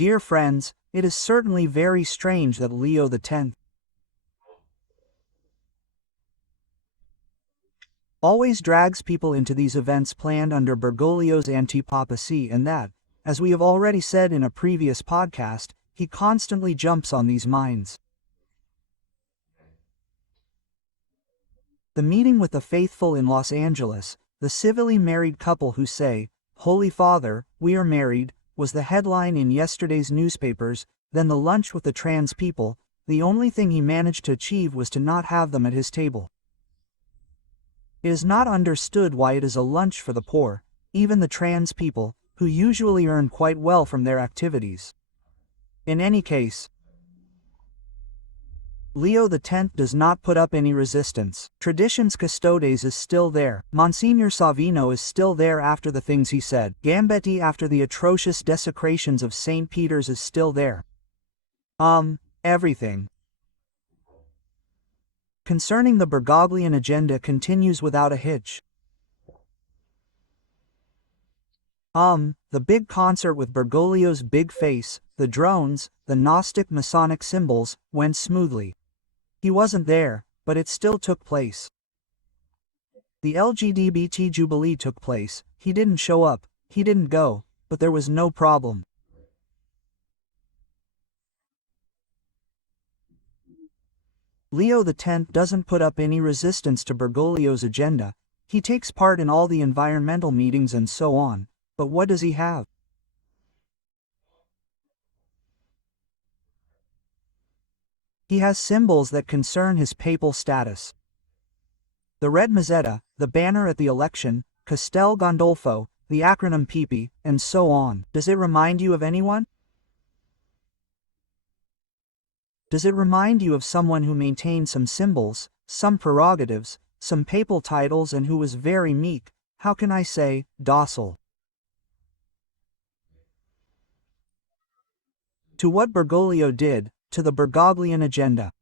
Dear friends, it is certainly very strange that Leo X always drags people into these events planned under Bergoglio's anti-papacy, and that, as we have already said in a previous podcast, he constantly jumps on these minds. The meeting with the faithful in Los Angeles, the civilly married couple who say, "Holy Father, we are married," was the headline in yesterday's newspapers. Then the lunch with the trans people, the only thing he managed to achieve was to not have them at his table. It is not understood why it is a lunch for the poor, even the trans people, who usually earn quite well from their activities. In any case, Leo X does not put up any resistance. Traditions Custodes is still there. Monsignor Savino is still there after the things he said. Gambetti after the atrocious desecrations of St. Peter's is still there. Everything concerning the Bergoglian agenda continues without a hitch. The big concert with Bergoglio's big face, the drones, the Gnostic Masonic symbols, went smoothly. He wasn't there, but it still took place. The LGBT Jubilee took place, he didn't show up, he didn't go, but there was no problem. Leo X doesn't put up any resistance to Bergoglio's agenda, he takes part in all the environmental meetings and so on, but what does he have? He has symbols that concern his papal status. The red Mozzetta, the banner at the election, Castel Gandolfo, the acronym PP, and so on. Does it remind you of anyone? Does it remind you of someone who maintained some symbols, some prerogatives, some papal titles, and who was very meek, how can I say, docile? To what Bergoglio did, to the Bergoglian agenda.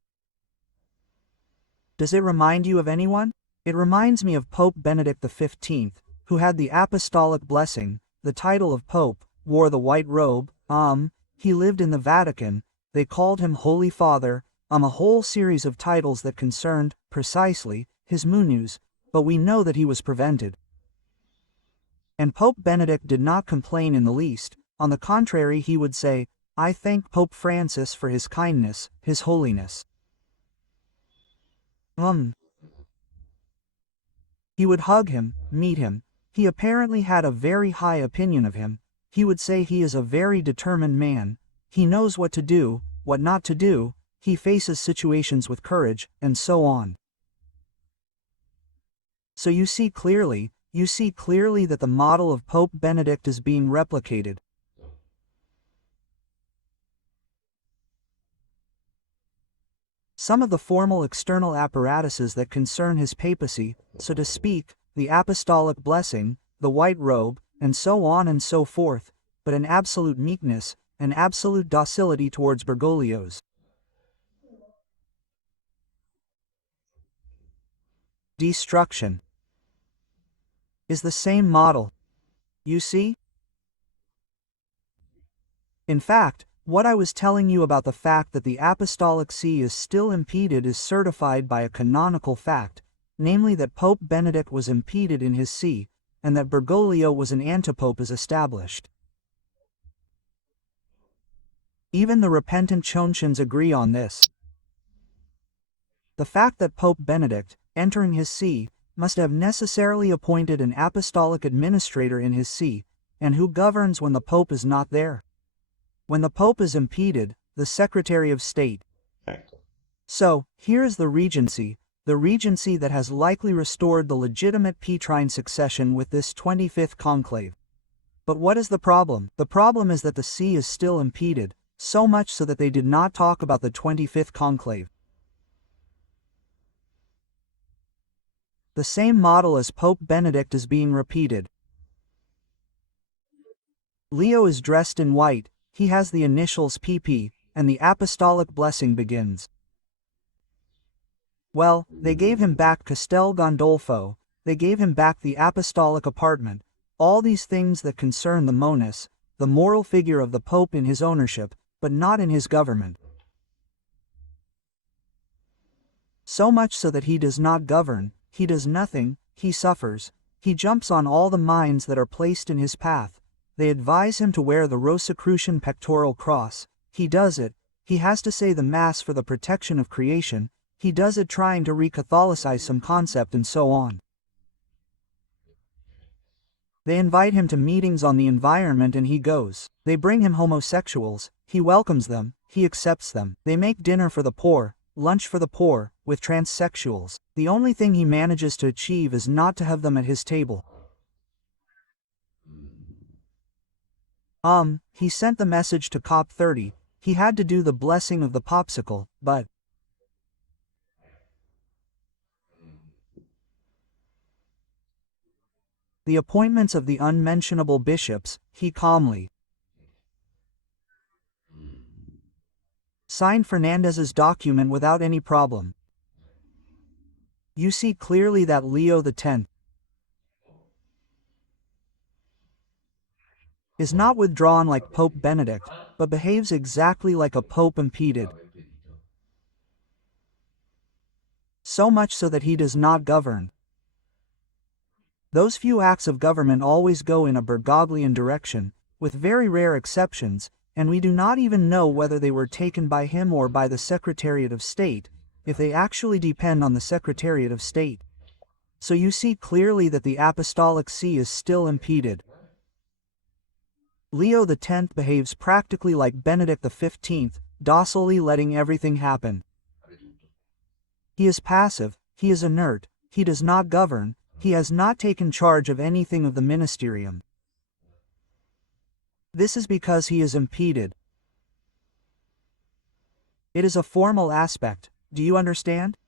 Does it remind you of anyone? It reminds me of Pope Benedict XV, who had the apostolic blessing, the title of Pope, wore the white robe, he lived in the Vatican, they called him Holy Father, a whole series of titles that concerned, precisely, his munus, but we know that he was prevented. And Pope Benedict did not complain in the least, on the contrary he would say, "I thank Pope Francis for his kindness, his holiness." He would hug him, meet him, he apparently had a very high opinion of him, he would say he is a very determined man, he knows what to do, what not to do, he faces situations with courage, and so on. So you see clearly that the model of Pope Benedict is being replicated. Some of the formal external apparatuses that concern his papacy, so to speak, the apostolic blessing, the white robe, and so on and so forth, but an absolute meekness, an absolute docility towards Bergoglio's destruction is the same model. You see? In fact, what I was telling you about the fact that the Apostolic See is still impeded is certified by a canonical fact, namely that Pope Benedict was impeded in his see, and that Bergoglio was an antipope is established. Even the repentant Chontians agree on this. The fact that Pope Benedict, entering his see, must have necessarily appointed an apostolic administrator in his see, and who governs when the Pope is not there. When the Pope is impeded, the Secretary of State. So, here is the regency that has likely restored the legitimate Petrine succession with this 25th conclave. But what is the problem? The problem is that the see is still impeded, so much so that they did not talk about the 25th conclave. The same model as Pope Benedict is being repeated. Leo is dressed in white, he has the initials PP, and the apostolic blessing begins. Well, they gave him back Castel Gandolfo, they gave him back the apostolic apartment, all these things that concern the monus, the moral figure of the Pope in his ownership, but not in his government. So much so that he does not govern, he does nothing, he suffers, he jumps on all the mines that are placed in his path. They advise him to wear the Rosicrucian pectoral cross, he does it, he has to say the Mass for the protection of creation, he does it trying to re-Catholicize some concept and so on. They invite him to meetings on the environment and he goes. They bring him homosexuals, he welcomes them, he accepts them. They make dinner for the poor, lunch for the poor, with transsexuals. The only thing he manages to achieve is not to have them at his table. He sent the message to COP30, he had to do the blessing of the popsicle, but the appointments of the unmentionable bishops, he calmly signed Fernandez's document without any problem. You see clearly that Leo X is not withdrawn like Pope Benedict, but behaves exactly like a pope impeded. So much so that he does not govern. Those few acts of government always go in a Bergoglian direction, with very rare exceptions, and we do not even know whether they were taken by him or by the Secretariat of State, if they actually depend on the Secretariat of State. So you see clearly that the Apostolic See is still impeded. Leo X behaves practically like Benedict XV, docilely letting everything happen. He is passive, he is inert, he does not govern, he has not taken charge of anything of the ministerium. This is because he is impeded. It is a formal aspect, do you understand?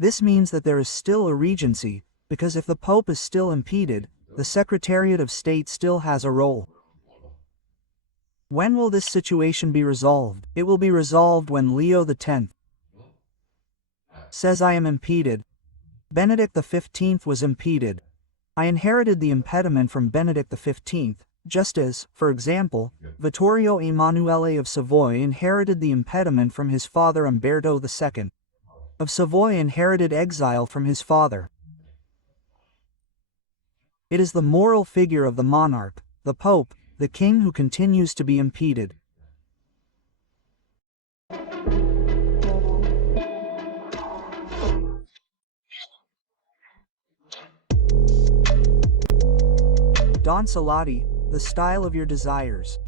This means that there is still a regency, because if the Pope is still impeded, the Secretariat of State still has a role. When will this situation be resolved? It will be resolved when Leo X says I am impeded. Benedict XV was impeded. I inherited the impediment from Benedict XV, just as, for example, Vittorio Emanuele of Savoy inherited the impediment from his father Umberto II. Of Savoy inherited exile from his father. It is the moral figure of the monarch, the Pope, the king who continues to be impeded. Don Salati, the style of your desires.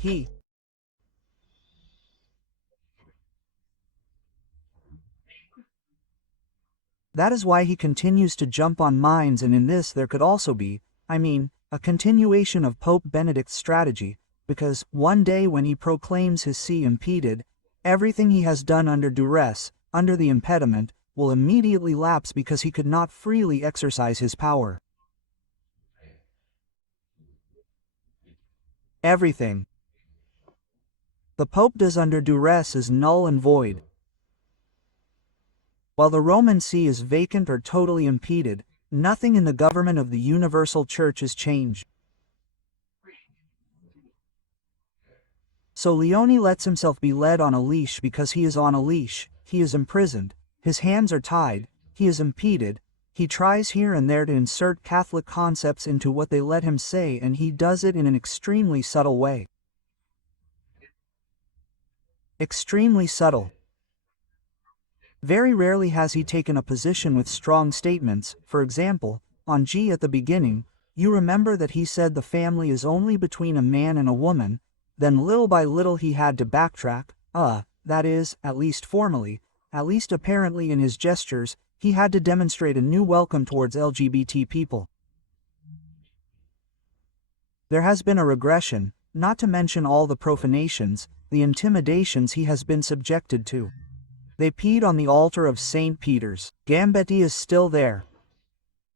That is why he continues to jump on mines, and in this there could also be, a continuation of Pope Benedict's strategy, because one day when he proclaims his see impeded, everything he has done under duress, under the impediment, will immediately lapse because he could not freely exercise his power. Everything the Pope does under duress is null and void. While the Roman See is vacant or totally impeded, nothing in the government of the universal church is changed. So Leone lets himself be led on a leash because he is on a leash, he is imprisoned, his hands are tied, he is impeded, he tries here and there to insert Catholic concepts into what they let him say, and he does it in an extremely subtle way. Extremely subtle. Very rarely has he taken a position with strong statements. For example, on G at the beginning, you remember that he said the family is only between a man and a woman, then little by little he had to backtrack, that is, at least formally, at least apparently in his gestures, he had to demonstrate a new welcome towards LGBT people. There has been a regression, not to mention all the profanations, the intimidations he has been subjected to. They peed on the altar of St. Peter's. Gambetti is still there.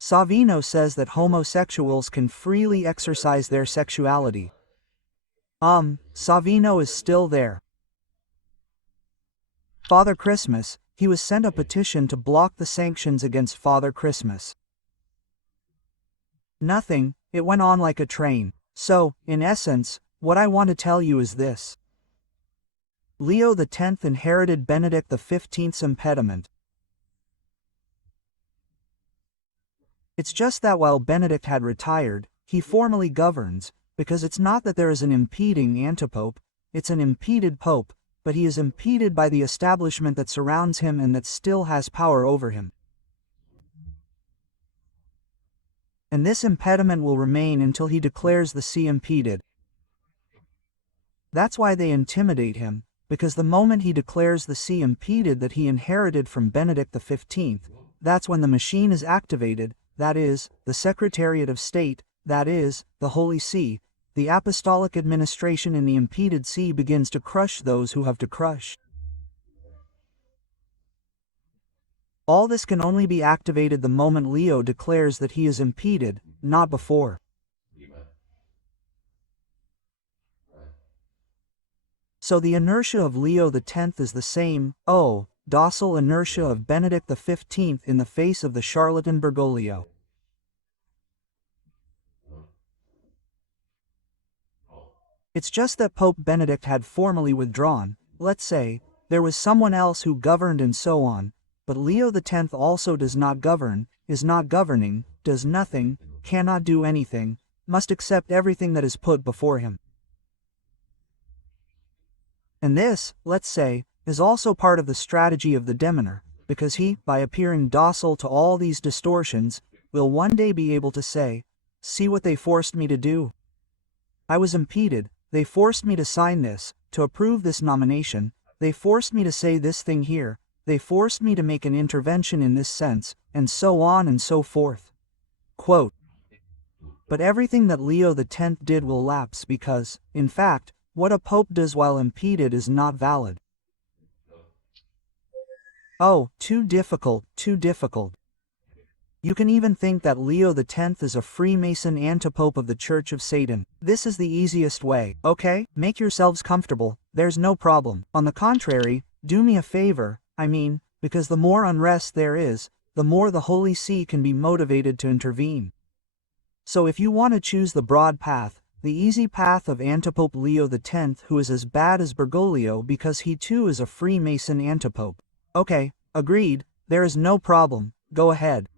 Savino says that homosexuals can freely exercise their sexuality. Savino is still there. Father Christmas, he was sent a petition to block the sanctions against Father Christmas. Nothing, it went on like a train. So, in essence, what I want to tell you is this. Leo X inherited Benedict XV's impediment. It's just that while Benedict had retired, he formally governs, because it's not that there is an impeding antipope, it's an impeded pope, but he is impeded by the establishment that surrounds him and that still has power over him. And this impediment will remain until he declares the see impeded. That's why they intimidate him, because the moment he declares the see impeded that he inherited from Benedict XV, that's when the machine is activated, that is, the Secretariat of State, that is, the Holy See, the apostolic administration in the impeded see begins to crush those who have to crush. All this can only be activated the moment Leo declares that he is impeded, not before. So the inertia of Leo X is the same, docile inertia of Benedict XV in the face of the charlatan Bergoglio. It's just that Pope Benedict had formally withdrawn, let's say, there was someone else who governed and so on, but Leo X also does not govern, is not governing, does nothing, cannot do anything, must accept everything that is put before him. And this, let's say, is also part of the strategy of the Demeter, because he, by appearing docile to all these distortions, will one day be able to say, see what they forced me to do. I was impeded, they forced me to sign this, to approve this nomination, they forced me to say this thing here, they forced me to make an intervention in this sense, and so on and so forth. Quote, but everything that Leo X did will lapse because, in fact, what a pope does while impeded is not valid. Oh, too difficult, too difficult. You can even think that Leo X is a Freemason antipope of the Church of Satan. This is the easiest way, okay? Make yourselves comfortable, there's no problem. On the contrary, do me a favor, because the more unrest there is, the more the Holy See can be motivated to intervene. So if you want to choose the broad path, the easy path of Antipope Leo X, who is as bad as Bergoglio because he too is a Freemason antipope. Okay, agreed, there is no problem, go ahead.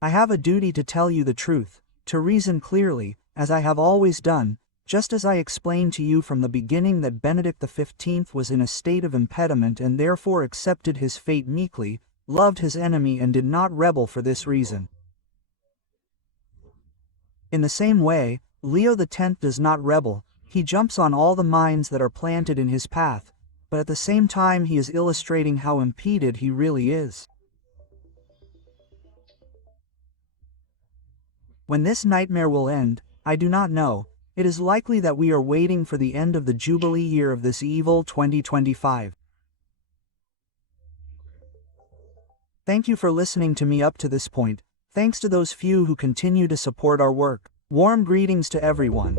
I have a duty to tell you the truth, to reason clearly, as I have always done, just as I explained to you from the beginning that Benedict XV was in a state of impediment and therefore accepted his fate meekly, loved his enemy and did not rebel for this reason. In the same way, Leo X does not rebel, he jumps on all the mines that are planted in his path, but at the same time he is illustrating how impeded he really is. When this nightmare will end, I do not know. It is likely that we are waiting for the end of the Jubilee year of this evil 2025. Thank you for listening to me up to this point. Thanks to those few who continue to support our work. Warm greetings to everyone.